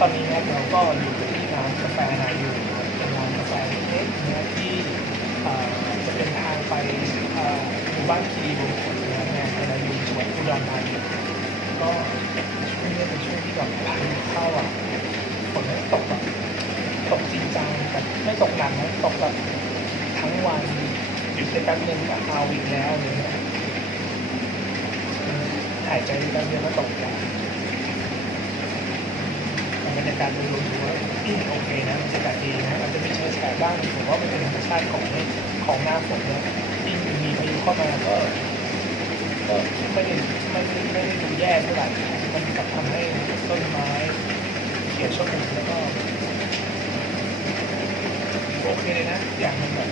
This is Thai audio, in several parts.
ตอนนี้นะครับเราก็อยู่ที่ร้านกาแฟนายูนะครับเป็นร้านกาแฟเล็กๆนะที่เอ่จะเป็นทางไปหมู่บ้านคีรีบุรีนะครับในอำเภอนายูจังหวัดอุดรธานีก็ช่วงนี้เป็นช่วงที่แบบพายุเข้าอะฝนไม่ตกแบบตกจริงจังแต่ไม่ตกหนักนะตกแบบทั้งวันหยุดได้แป๊บนึงก็เอาอีกแล้วอะไรเลยหายใจได้แป๊บเดียวก็ตกแล้ว บรรยากาศโดยรวมถือว่าโอเคนะบรรยากาศดีนะมันจะมีเชื้อแฉะบ้างผมว่ามันเป็นธรรมชาติของของหน้าฝนนะยิ่งมีพายุเข้ามาก็ก็ไม่ได้ไม่ได้ไม่ได้ดูแย่เท่าไหร่มันกลับทำให้ต้นไม้เขียวชอุ่มแล้วก็โอเคเลยนะอย่างมันแบบ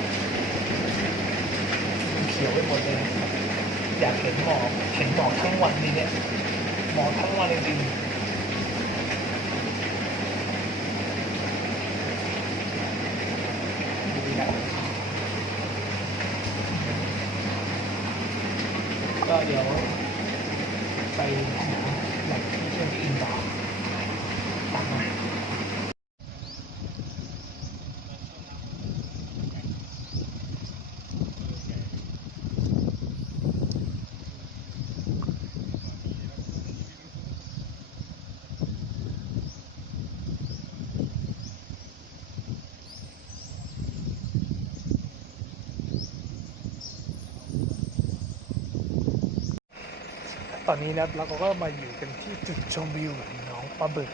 เขียวไปหมดเลยอยากเห็นหมอกเห็นหมอกทั้งวันนี้เนี่ยหมอกทั้งวันจริงๆ ก็เดี๋ยวไปหาแหล่งท่องเที่ยวที่อื่นต่อตามมา ต อนนี้นะเราก็มาอยู่กันที่จุดชมวิวหนองปลาบึก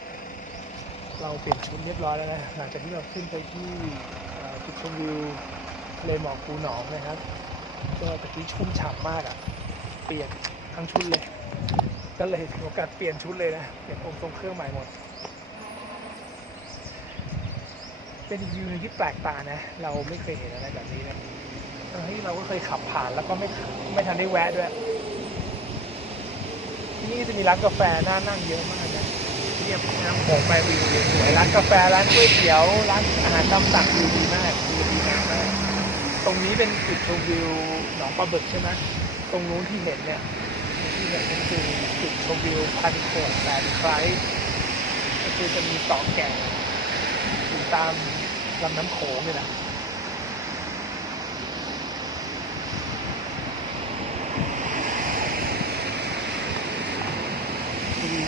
เราเปลี่ยนชุดเรียบร้อยแล้วนะหลังจากที่เราขึ้นไปที่จุดชมวิวทะเลหมอกภูหนองนะครับก็ตะกี้ชุ่มฉ่ำมากอะ่ะ เปลี่ยนทั้งชุดเลย ก็เลยโอกาสเปลี่ยนชุดเลยนะ เปลี่ยนองค์ทรงเครื่องใหม่หมด เป็นวิวหนึงที่แปลกตานะ เราไม่เคยเห็นอะไรแบบนี้นะทั้งที่เราก็เคยขับผ่านแล้วก็ไม่ไม่ทันได้แวะด้วย ที่นี่จะมีร้านกาแฟน่านั่งเยอะมากนะเทียบน้ำโขงไปวิวสวยร้านกาแฟร้านก๋วยเตี๋ยวร้านอาหารตามสั่งวิวดีมากวิวดีมากตรงนี้เป็นจุดชมวิวหนองปลาบึกใช่ไหมตรงนู้นที่เห็นเนี่ยที่เห็นนั่นคือจุดชมวิวพันโขงแสนไคร้ก็คือจะมีเกาะแก่งอยู่ตามลำน้ำโขงเนี่ยนะ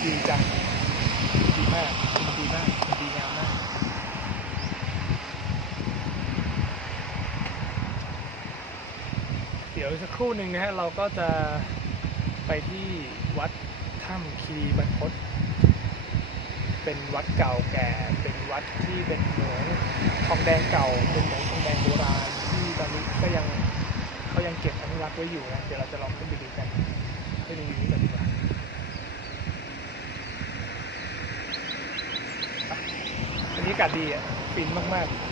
ดีจังดีมากดีมากดีงามมากเดี๋ยวสักครู่หนึ่งนะฮะเราก็จะไปที่วัดถ้ำคีรีบรรพตเป็นวัดเก่าแก่ เป็นวัดที่เป็นเหมืองทองแดงเก่า เป็นเหมืองทองแดงโบราณที่ตอนนี้ก็ยังเขายังเก็บอนุรักษ์ไว้อยู่นะ เดี๋ยวเราจะลองขึ้นไปดูกันไปดูวิวนี้กันดีกว่าไป อากาศดีอะฟินมากๆ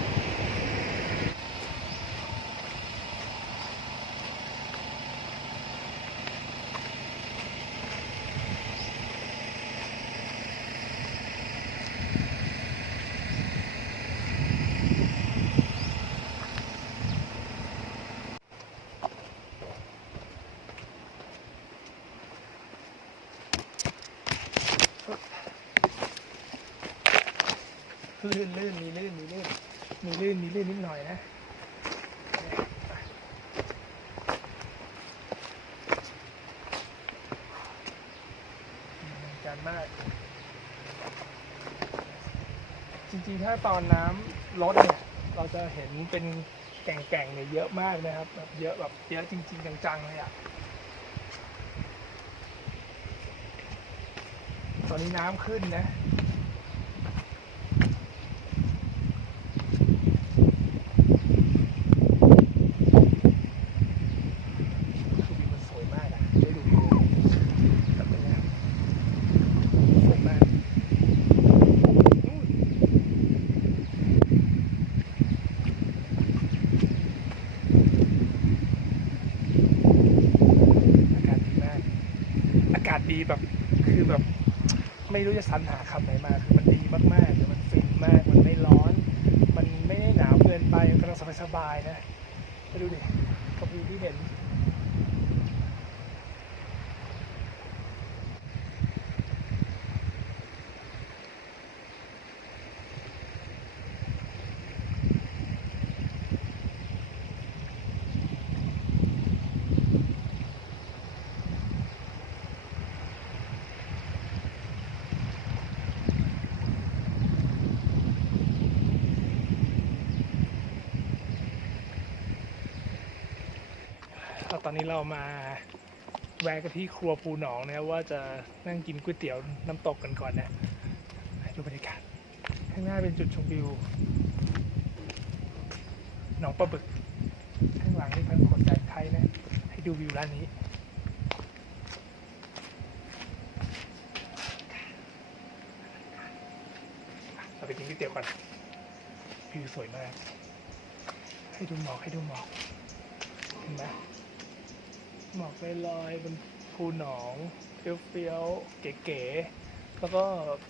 ลื่นลื่นมีลื่นมีลื่นมีลื่นมีลื่นนิดหน่อยนะการมาก จริงๆถ้าตอนน้ำลดเนี่ย เราจะเห็นเป็นแก่งๆเนี่ยเยอะมากนะครับแบบเยอะแบบเยอะจริง ๆ จังๆเลยอะตอนนี้น้ำขึ้นนะ คือวิวมันสวยมากนะได้ดูวิวแบบนี้นะสวยมากนู่นอากาศดีมาก อากาศดีแบบ คือแบบ ไม่รู้ จะสรรหาคำไหนมาคือมันดีมากๆเลยมันฟินมากมันไม่ร้อน มันไม่ได้หนาวเกินไปกำลังสบายๆนะไปดูดิกับวิวที่เห็น ตอนนี้เรามาแวะกันที่ครัวปูหนองนะว่าจะนั่งกินก๋วยเตี๋ยวน้ำตกกันก่อนนะให้ดูบรรยากาศข้างหน้าเป็นจุดชมวิวหนองปลาบึก ข้างหลังนี่เป็นคนแดนไทยนะ ให้ดูวิวร้านนี้เราไปกินก๋วยเตี๋ยวก่อนวิวสวยมาก ให้ดูหมอกให้ดูหมอกเห็นไหม หมอกลอยๆบนภูหนองเฟี้ยวๆเก๋ๆแล้วก็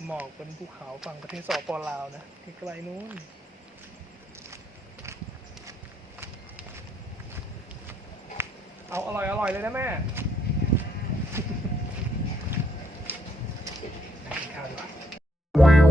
หมอกบนภูเขาฝั่งประเทศสปลาวนะไกลๆนู้นเอาอร่อยอร่อยเลยนะแม่ข้าวดีกว่า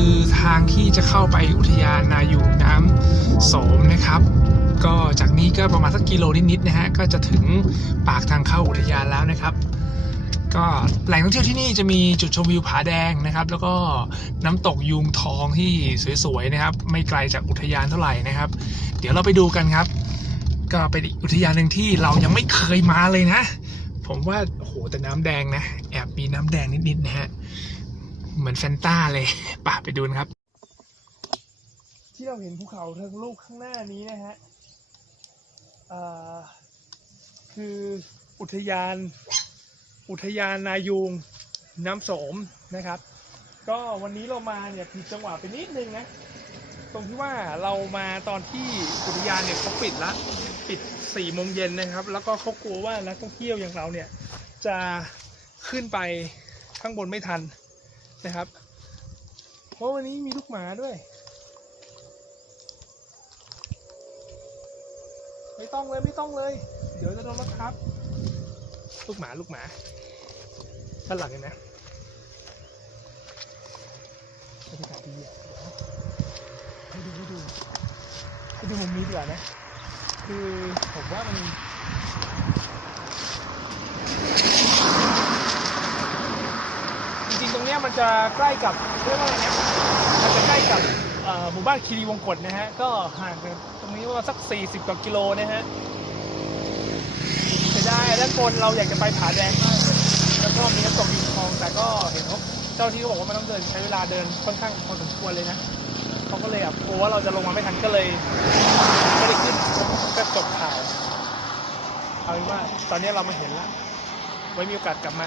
คือทางที่จะเข้าไปอุทยานนายูงน้ำโสมนะครับ ก็จากนี้ก็ประมาณสักกิโลนิดๆนะฮะก็จะถึงปากทางเข้าอุทยานแล้วนะครับ ก็แหล่งท่องเที่ยวที่นี่จะมีจุดชมวิวผาแดงนะครับ แล้วก็น้ำตกยุงทองที่สวยๆนะครับ ไม่ไกลจากอุทยานเท่าไหร่นะครับ เดี๋ยวเราไปดูกันครับ ก็เป็นอุทยานหนึ่งที่เรายังไม่เคยมาเลยนะ ผมว่าโอ้โหแต่น้ำแดงนะ แอบมีน้ำแดงนิดๆนะฮะ เหมือนแฟนต้าเลยป่ะไปดูนะครับ ที่เราเห็นภูเขาเทิงลูกข้างหน้านี้นะฮะคืออุทยาน อุทยานนายูงน้ำโสมนะครับ ก็วันนี้เรามาเนี่ยผิดจังหวะไปนิดนึงนะ ตรงที่ว่าเรามาตอนที่อุทยานเนี่ยเขาปิดละปิดสี่โมงเย็นนะครับ แล้วก็เขากลัวว่านักท่องเที่ยวอย่างเราเนี่ยจะขึ้นไปข้างบนไม่ทัน นะครับ เพราะวันนี้มีลูกหมาด้วย ไม่ต้องเลยไม่ต้องเลย เดี๋ยวจะโดนรถทับ ลูกหมาลูกหมาด้านหลังเห็นไหมบรรยากาศดีอะให้ดูให้ดูให้ดูมุมนี้ดีกว่านะ คือผมว่ามัน จริงๆ ตรงเนี้มันจะใกล้กับเรียกว่าอะไรนะมันจะใกล้กับหมู่บ้านคีรีวงกฏนะฮะ ก็ห่างกันตรงนี้ว่าสัก 40กว่ากิโลนะฮะเสียดายด้านบนเราอยากจะไปผาแดงมากแล้วก็มีน้ำตกดินทอง แต่ก็เห็นเขาเจ้าที่เขาบอกว่ามันต้องเดินใช้เวลาเดินค่อนข้างพอสมควรเลยนะเขาก็เลยแบบกลัวว่าเราจะลงมาไม่ทันก็เลยไม่ได้ขึ้นก็จบข่าวเอาเป็นว่าตอนนี้เรามาเห็นแล้วไว้มีโอกาสกลับมา